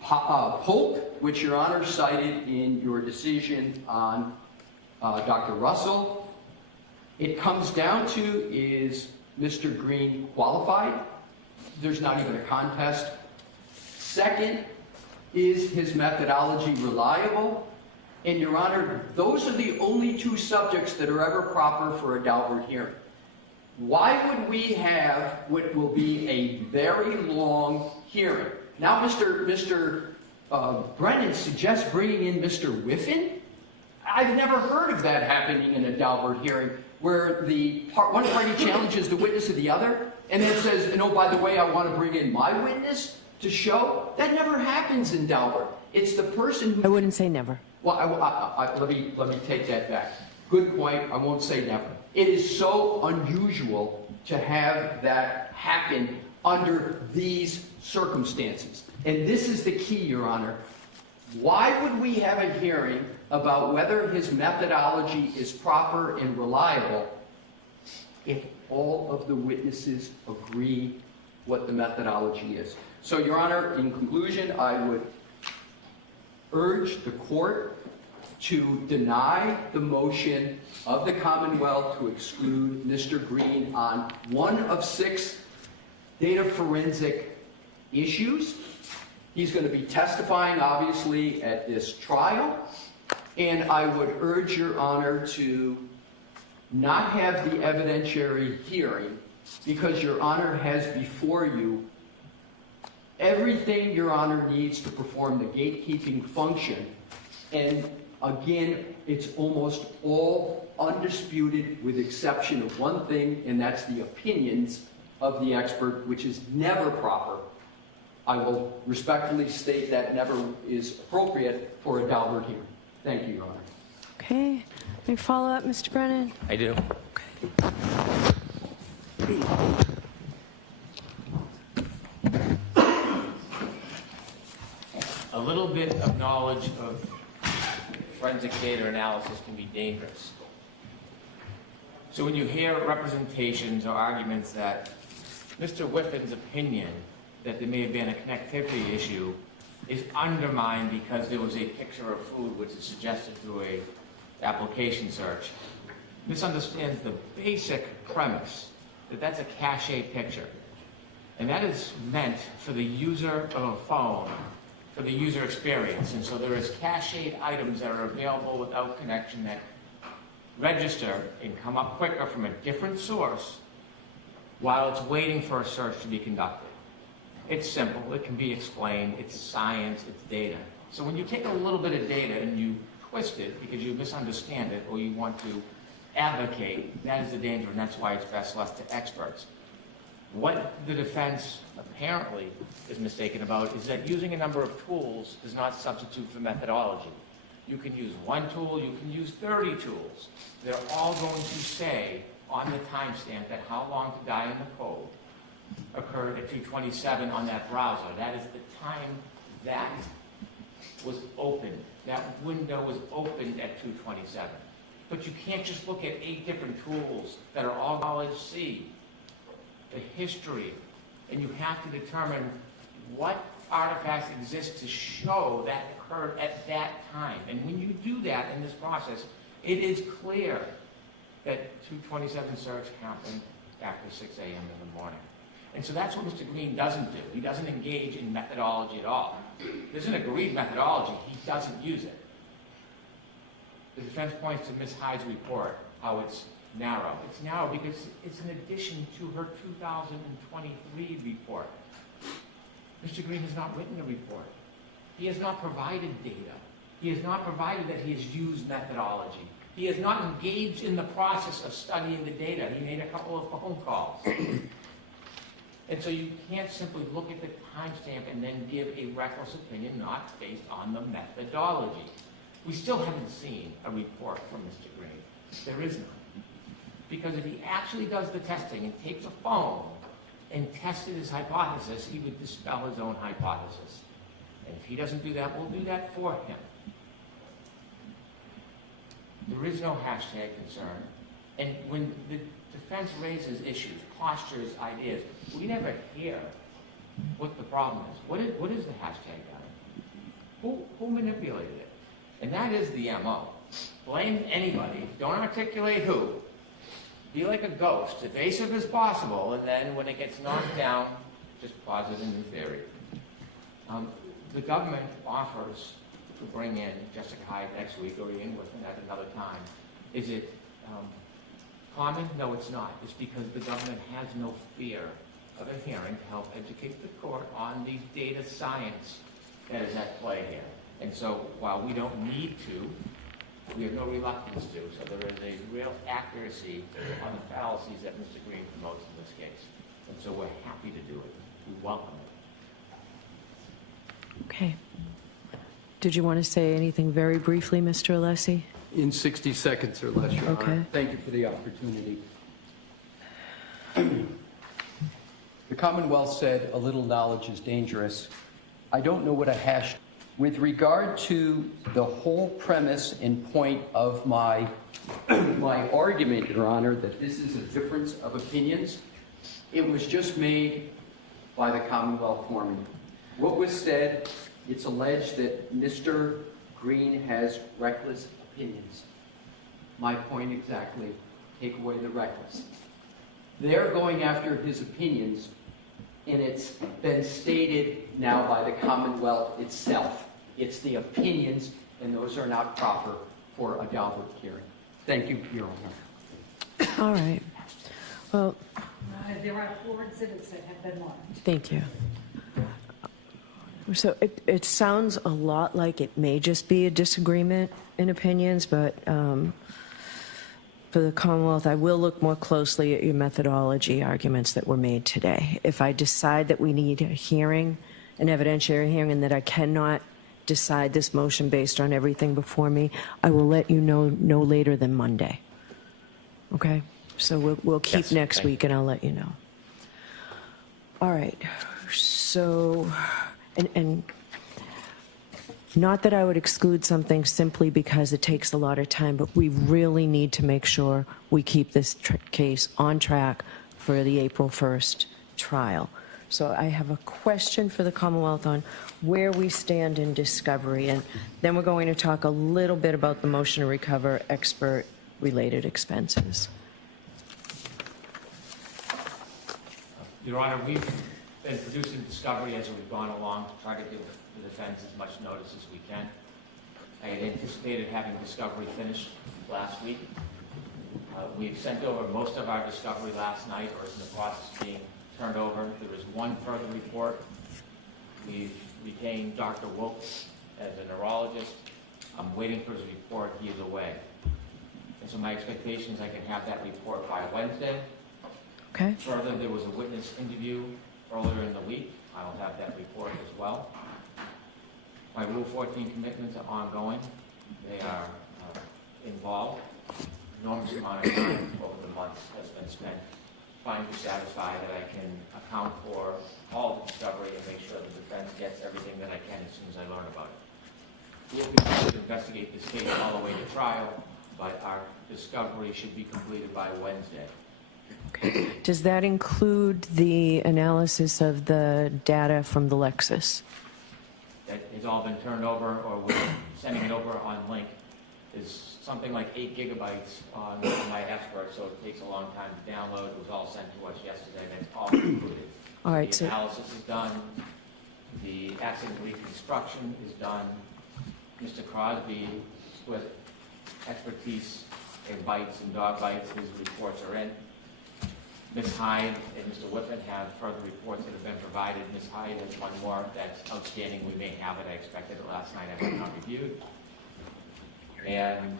Polk, which Your Honor cited in your decision on Dr. Russell. It comes down to, is Mr. Green qualified? There's not even a contest. Second, is his methodology reliable? And Your Honor, those are the only two subjects that are ever proper for a Daubert hearing. Why would we have what will be a very long hearing? Now Mr. Brennan suggests bringing in Mr. Whiffen. I've never heard of that happening in a Daubert hearing, where one party challenges the witness of the other, and then says, and oh, by the way, I want to bring in my witness to show. That never happens in Daubert. It's the person who... I wouldn't say never. Well, let me take that back. Good point. I won't say never. It is so unusual to have that happen under these circumstances. And this is the key, Your Honor. Why would we have a hearing about whether his methodology is proper and reliable if all of the witnesses agree what the methodology is? So, Your Honor, in conclusion, I would urge the court to deny the motion of the Commonwealth to exclude Mr. Green on one of 6 data forensic issues. He's going to be testifying, obviously, at this trial. And I would urge Your Honor to not have the evidentiary hearing, because Your Honor has before you everything Your Honor needs to perform the gatekeeping function. And again, it's almost all undisputed with exception of one thing, and that's the opinions of the expert, which is never proper. I will respectfully state that never is appropriate for a Daubert hearing. Thank you, Your Honor. Okay. Any follow-up, Mr. Brennan? I do. A little bit of knowledge of forensic data analysis can be dangerous. So when you hear representations or arguments that Mr. Whiffen's opinion that there may have been a connectivity issue is undermined because there was a picture of food which is suggested through a application search, misunderstands the basic premise that that's a cache picture. And that is meant for the user of a phone, for the user experience. And so there is cached items that are available without connection that register and come up quicker from a different source while it's waiting for a search to be conducted. It's simple, it can be explained, it's science, it's data. So when you take a little bit of data and you twist it because you misunderstand it or you want to advocate, that is the danger, and that's why it's best left to experts. What the defense apparently is mistaken about is that using a number of tools does not substitute for methodology. You can use one tool, you can use 30 tools. They're all going to say on the timestamp that how long to die in the code occurred at 2:27 on that browser. That is the time that was opened. That window was opened at 2:27. But you can't just look at 8 different tools that are all knowledge C, the history, and you have to determine what artifacts exist to show that occurred at that time. And when you do that in this process, it is clear that 2:27 search happened after 6 a.m. in the morning. And so that's what Mr. Green doesn't do. He doesn't engage in methodology at all. There's an agreed methodology. He doesn't use it. The defense points to Ms. Hyde's report, how it's narrow. It's narrow because it's an addition to her 2023 report. Mr. Green has not written a report. He has not provided data. He has not provided that he has used methodology. He has not engaged in the process of studying the data. He made a couple of phone calls. And so you can't simply look at the timestamp and then give a reckless opinion not based on the methodology. We still haven't seen a report from Mr. Green. There is none. Because if he actually does the testing and takes a phone and tested his hypothesis, he would dispel his own hypothesis. And if he doesn't do that, we'll do that for him. There is no hashtag concern. And when the defense raises issues, postures, ideas, we never hear what the problem is. What is the hashtag guy? Who manipulated it? And that is the MO. Blame anybody, don't articulate who. Be like a ghost, evasive as possible, and then when it gets knocked down, just posit a new theory. The government offers to bring in Jessica Hyde next week or Ian Griffin at another time. Is it common? No, it's not. It's because the government has no fear of a hearing to help educate the court on the data science that is at play here. And so while we don't need to, we have no reluctance to. So there is a real accuracy on the fallacies that Mr. Green promotes in this case. And so we're happy to do it. We welcome it. Okay. Did you want to say anything very briefly, Mr. Alessi? In 60 seconds or less, Your Okay. Honor. Thank you for the opportunity. The Commonwealth said a little knowledge is dangerous. I don't know what a hash... With regard to the whole premise and point of my argument, Your Honor, that this is a difference of opinions, it was just made by the Commonwealth foreman. What was said, it's alleged that Mr. Green has reckless opinions. My point exactly, take away the reckless. They're going after his opinions, and it's been stated now by the Commonwealth itself. It's the opinions, and those are not proper for a Daubert hearing. Thank you, Your Honor. All right. Well, There are 4 exhibits that have been marked. thank you. So it sounds a lot like it may just be a disagreement in opinions, but for the Commonwealth, I will look more closely at your methodology arguments that were made today. If I decide that we need a hearing, an evidentiary hearing, and that I cannot decide this motion based on everything before me, I will let you know no later than Monday. Okay? So we'll keep Yes, next thank you. week, and I'll let you know. All right. So, and not that I would exclude something simply because it takes a lot of time, but we really need to make sure we keep this case on track for the April 1st trial. So I have a question for the Commonwealth on where we stand in discovery, and then we're going to talk a little bit about the motion to recover expert-related expenses. Your Honor, we've been producing discovery as we've gone along to try to give the defense as much notice as we can. I had anticipated having discovery finished last week. We've sent over most of our discovery last night, or it's in the process of being turned over. There is one further report. We've retained Dr. Wolf as a neurologist. I'm waiting for his report. He is away. And so my expectation is I can have that report by Wednesday. Okay? Further, there was a witness interview earlier in the week. I will have that report as well. My Rule 14 commitments are ongoing. They are involved. Enormous amount of time over the months has been spent trying to satisfy that I can account for all the discovery and make sure the defense gets everything that I can as soon as I learn about it. We'll continue to investigate this case all the way to trial, but our discovery should be completed by Wednesday. Okay. Does that include the analysis of the data from the Lexus? That has all been turned over, or we're sending it over on link. Is something like 8 gigabytes on my expert, so it takes a long time to download. It was all sent to us yesterday. That's all included. All right, The analysis is done. The accident reconstruction is done. Mr. Crosby, who has expertise in bites and dog bites, his reports are in. Ms. Hyde and Mr. Whiffen have further reports that have been provided. Ms. Hyde has one more that's outstanding. We may have it. I expected it last night. I have not reviewed. And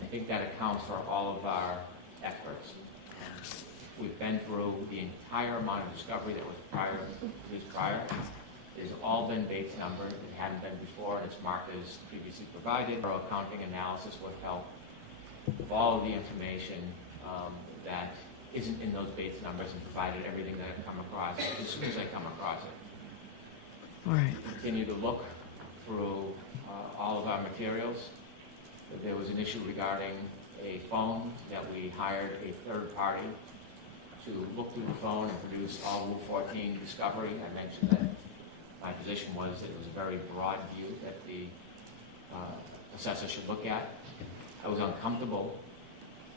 I think that accounts for all of our efforts. We've been through the entire amount of discovery that was prior. It's all been Bates numbered. It hadn't been before, and it's marked as previously provided. Our accounting analysis with help of all of the information that isn't in those Bates numbers, and provided everything that I've come across as soon as I come across it. All right. Continue to look through all of our materials. There was an issue regarding a phone that we hired a third party to look through the phone and produce all Rule 14 discovery. I mentioned that my position was that it was a very broad view that the assessor should look at. I was uncomfortable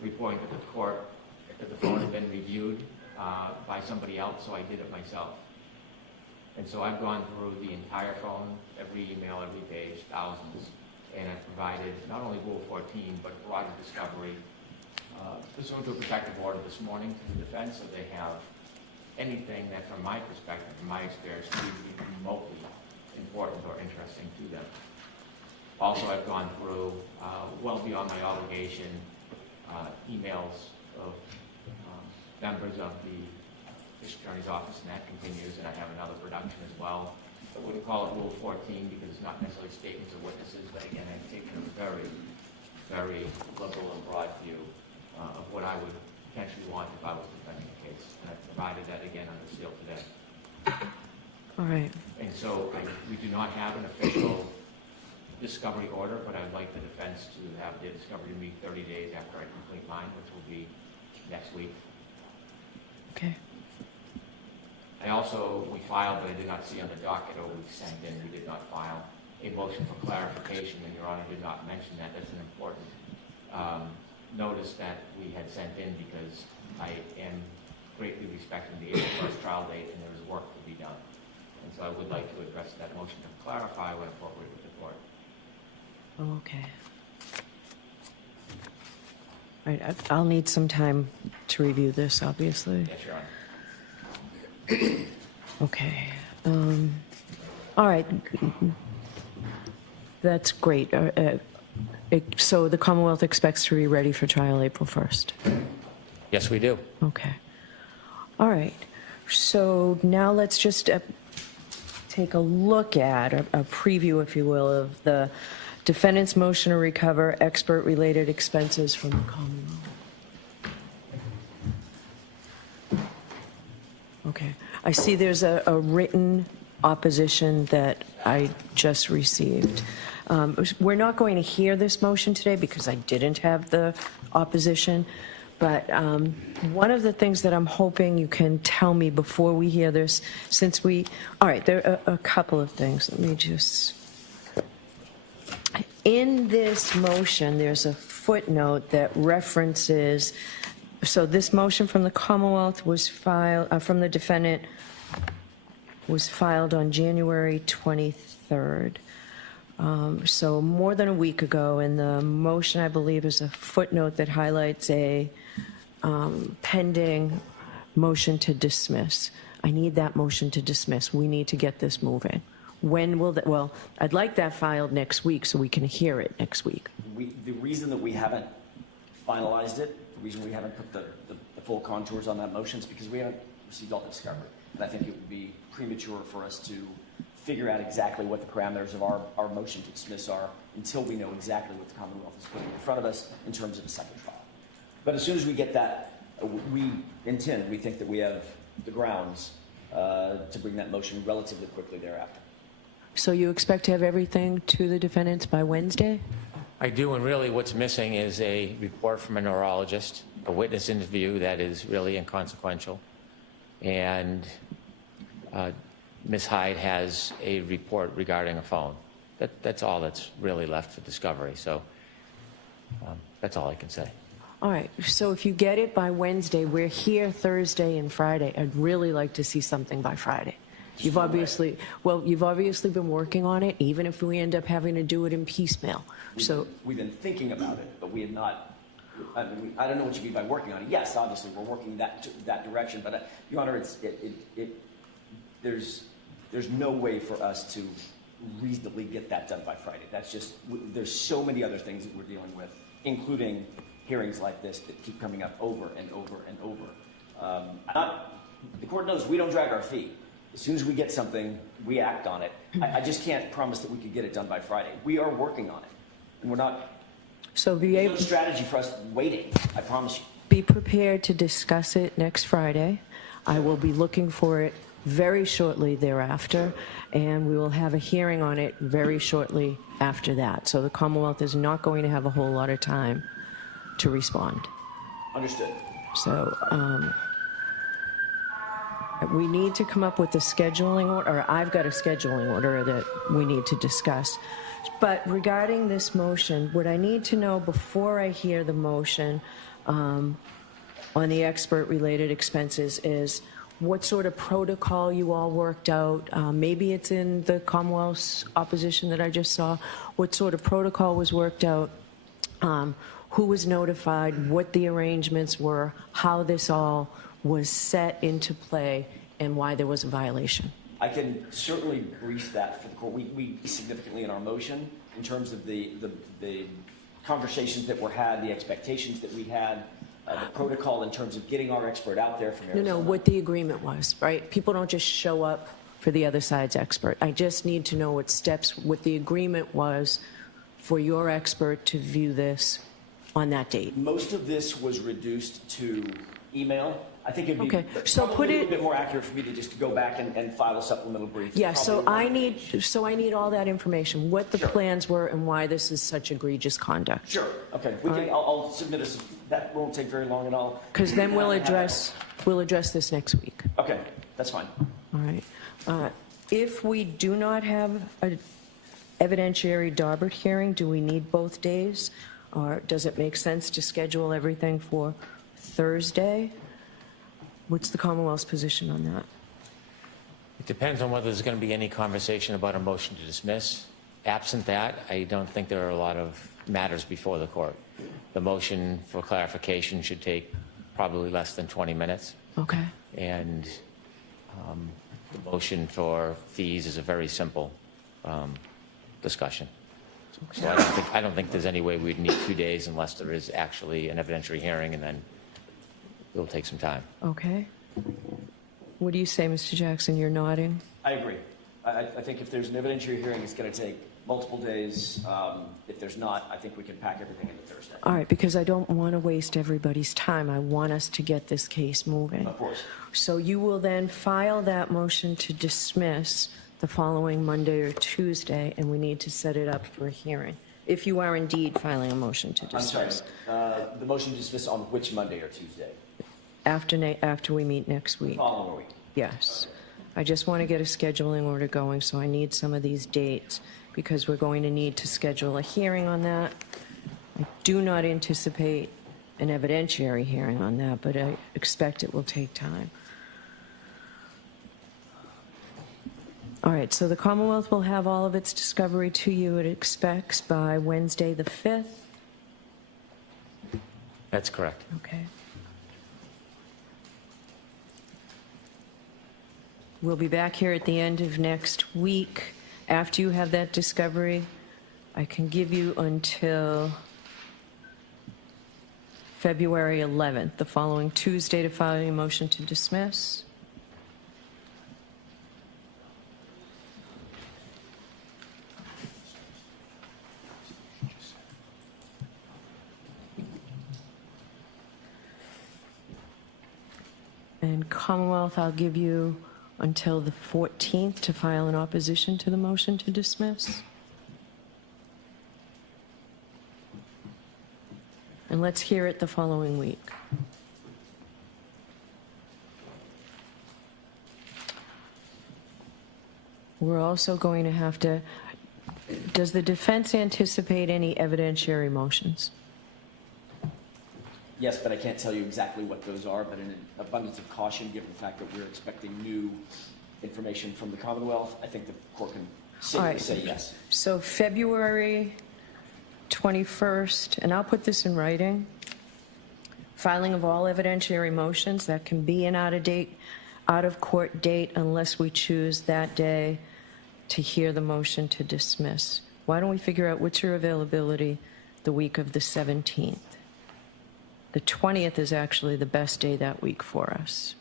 reporting to the court that the phone had been reviewed by somebody else, so I did it myself. And so I've gone through the entire phone, every email, every page, thousands, and I've provided not only Rule 14, but broader discovery pursuant to a protective order this morning to the defense, so they have anything that, from my perspective, from my experience, would be remotely important or interesting to them. Also, I've gone through, well beyond my obligation, emails of members of the District Attorney's Office, and that continues, and I have another production as well. I wouldn't call it Rule 14 because it's not necessarily statements of witnesses, but again, I've taken a very, very liberal and broad view of what I would potentially want if I was defending a case. And I've provided that again under seal today. All right. And so we do not have an official discovery order, but I'd like the defense to have their discovery to me 30 days after I complete mine, which will be next week. Okay. We filed, but I did not see on the docket, or we sent in, we did not file a motion for clarification, and Your Honor did not mention that. That's an important notice that we had sent in, because I am greatly respecting the April 1st trial date, and there is work to be done. And so I would like to address that motion to clarify when appropriate with the court. Okay. All right, I'll need some time to review this, obviously. Yes, Your Honor. Okay. All right. That's great. So the Commonwealth expects to be ready for trial April 1st? Yes, we do. Okay. All right. So now let's just take a look at a preview, if you will, of the defendant's motion to recover expert-related expenses from the Commonwealth. Okay. I see there's a written opposition that I just received. We're not going to hear this motion today because I didn't have the opposition, but one of the things that I'm hoping you can tell me before we hear this, all right, there are a couple of things. Let me just, in this motion, there's a footnote that references, so this motion from the Commonwealth was filed, from the defendant, was filed on January 23rd. So more than a week ago, and the motion, I believe, is a footnote that highlights a pending motion to dismiss. I need that motion to dismiss. We need to get this moving. When will that, well, I'd like that filed next week so we can hear it next week. The reason that we haven't finalized it, the reason we haven't put the full contours on that motion is because we haven't received all the discovery. And I think it would be premature for us to figure out exactly what the parameters of our motion to dismiss are until we know exactly what the Commonwealth is putting in front of us in terms of a second trial. But as soon as we get that, we think that we have the grounds to bring that motion relatively quickly thereafter. So you expect to have everything to the defendants by Wednesday? I do, and really what's missing is a report from a neurologist, a witness interview that is really inconsequential, and Ms. Hyde has a report regarding a phone. That's all that's really left for discovery, so that's all I can say. All right, so if you get it by Wednesday, we're here Thursday and Friday. I'd really like to see something by Friday. You've obviously been working on it, even if we end up having to do it in piecemeal. We've been thinking about it, but we have not. I don't know what you mean by working on it. Yes, obviously we're working that direction, but Your Honor, there's no way for us to reasonably get that done by Friday. That's just, there's so many other things that we're dealing with, including hearings like this that keep coming up over and over and over. The court knows we don't drag our feet. As soon as we get something, we act on it. I just can't promise that we could get it done by Friday. We are working on it, and we're not. So There's no strategy for us waiting, I promise you. be prepared to discuss it next Friday. I will be looking for it very shortly thereafter, and we will have a hearing on it very shortly after that. So the Commonwealth is not going to have a whole lot of time to respond. Understood. So we need to come up with a scheduling order, or I've got a scheduling order that we need to discuss. But regarding this motion, what I need to know before I hear the motion on the expert-related expenses is what sort of protocol you all worked out. Maybe it's in the Commonwealth's opposition that I just saw. What sort of protocol was worked out? Who was notified? What the arrangements were? How this all was set into play, and why there was a violation. I can certainly brief that for the court. We significantly in our motion in terms of the conversations that were had, the expectations that we had, the protocol in terms of getting our expert out there from Arizona. No, what the agreement was, right? People don't just show up for the other side's expert. I just need to know what the agreement was for your expert to view this on that date. Most of this was reduced to email. I think it'd be Okay, so probably put a it- little bit more accurate for me to just go back and file a supplemental brief. Yeah, so Probably I need all that information, what the Sure. plans were and why this is such egregious conduct. Sure. Okay. I'll submit that won't take very long, and I'll. Because then we'll address this next week. Okay, that's fine. All right. If we do not have an evidentiary Daubert hearing, do we need both days? Or does it make sense to schedule everything for Thursday? What's the Commonwealth's position on that? It depends on whether there's going to be any conversation about a motion to dismiss. Absent that, I don't think there are a lot of matters before the court. The motion for clarification should take probably less than 20 minutes. Okay. And the motion for fees is a very simple discussion. So I don't think there's any way we'd need 2 days unless there is actually an evidentiary hearing, and then it'll take some time. Okay. What do you say, Mr. Jackson? You're nodding? I agree. I think if there's an evidentiary hearing, it's going to take multiple days. If there's not, I think we can pack everything into Thursday. All right, because I don't want to waste everybody's time. I want us to get this case moving. Of course. So you will then file that motion to dismiss the following Monday or Tuesday, and we need to set it up for a hearing, if you are indeed filing a motion to I'm sorry. dismiss. The motion to dismiss on which Monday or Tuesday? After we meet next week. Following week. Yes. I just want to get a scheduling order going, so I need some of these dates, because we're going to need to schedule a hearing on that. I do not anticipate an evidentiary hearing on that, but I expect it will take time. All right, so the Commonwealth will have all of its discovery to you, it expects, by Wednesday the 5th. That's correct. Okay. We'll be back here at the end of next week. After you have that discovery, I can give you until February 11th, the following Tuesday, to file a motion to dismiss. And Commonwealth, I'll give you until the 14th to file an opposition to the motion to dismiss. And let's hear it the following week. We're also going to have to, does the defense anticipate any evidentiary motions? Yes, but I can't tell you exactly what those are, but in an abundance of caution, given the fact that we're expecting new information from the Commonwealth, I think the court can All safely right. say yes. So February 21st, and I'll put this in writing, filing of all evidentiary motions, that can be an out-of-court date unless we choose that day to hear the motion to dismiss. Why don't we figure out what's your availability the week of the 17th? The 20th is actually the best day that week for us.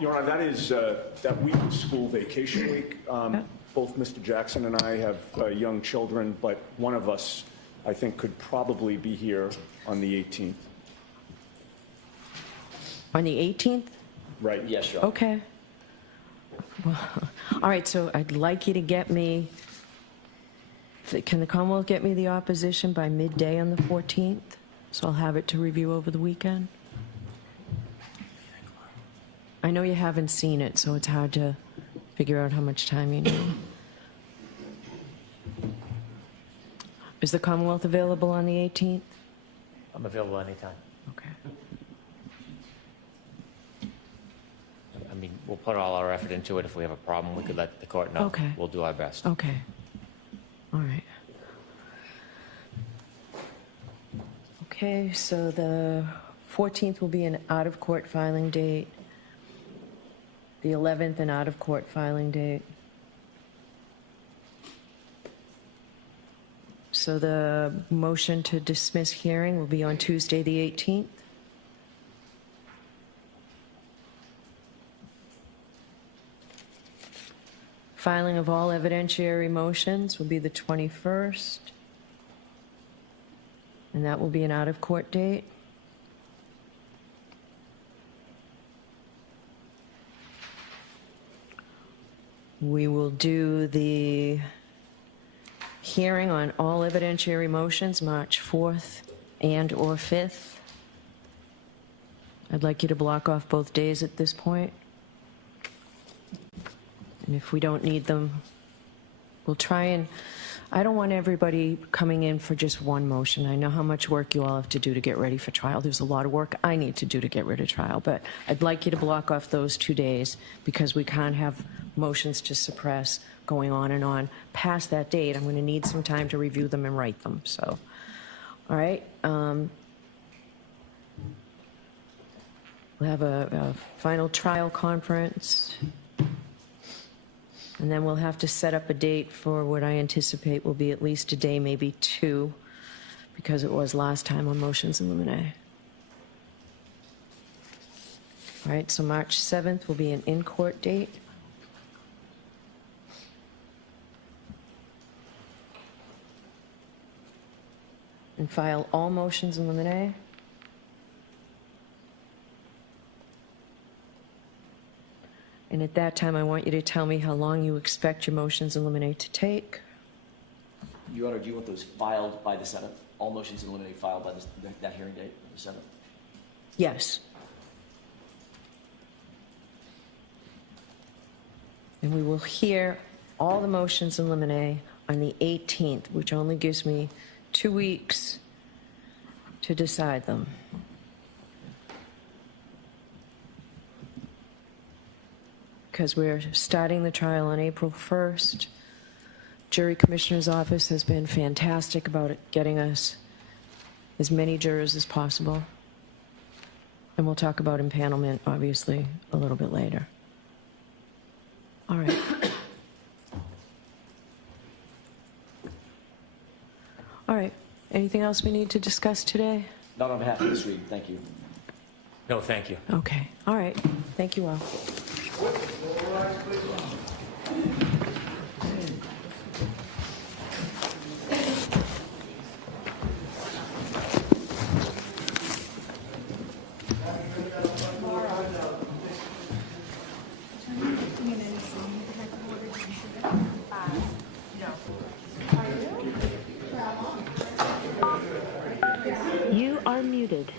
Your Honor, that is, that week is school vacation week. Both Mr. Jackson and I have young children, but one of us, I think, could probably be here on the 18th. On the 18th? Right? Yes, Your Honor. Okay. Well, all right, so I'd like you to get me, can the Commonwealth get me the opposition by midday on the 14th? So I'll have it to review over the weekend. I know you haven't seen it, so it's hard to figure out how much time you need. Is the Commonwealth available on the 18th? I'm available anytime. Okay. I mean, we'll put all our effort into it. If we have a problem, we could let the court know. Okay. We'll do our best. Okay. All right. Okay, so the 14th will be an out-of-court filing date. The 11th, an out-of-court filing date. So the motion to dismiss hearing will be on Tuesday, the 18th. Filing of all evidentiary motions will be the 21st. And that will be an out-of-court date. We will do the hearing on all evidentiary motions March 4th and/or 5th. I'd like you to block off both days at this point. And if we don't need them, we'll try and, I don't want everybody coming in for just one motion. I know how much work you all have to do to get ready for trial. There's a lot of work I need to do to get rid of trial, but I'd like you to block off those 2 days because we can't have motions to suppress going on and on. Past that date, I'm going to need some time to review them and write them, so. All right. We'll have a final trial conference. And then we'll have to set up a date for what I anticipate will be at least a day, maybe 2, because it was last time on motions in limine. All right, so March 7th will be an in-court date. And file all motions in limine. And at that time, I want you to tell me how long you expect your motions in limine to take. Your Honor, do you want those filed by the 7th? All motions in limine filed by that hearing date, the 7th? Yes. And we will hear all the motions in limine on the 18th, which only gives me 2 weeks to decide them. Because we're starting the trial on April 1st. Jury Commissioner's Office has been fantastic about getting us as many jurors as possible. And we'll talk about impanelment, obviously, a little bit later. All right. All right. Anything else we need to discuss today? Not on behalf of the street, thank you. No, thank you. Okay, all right. Thank you all. You are muted.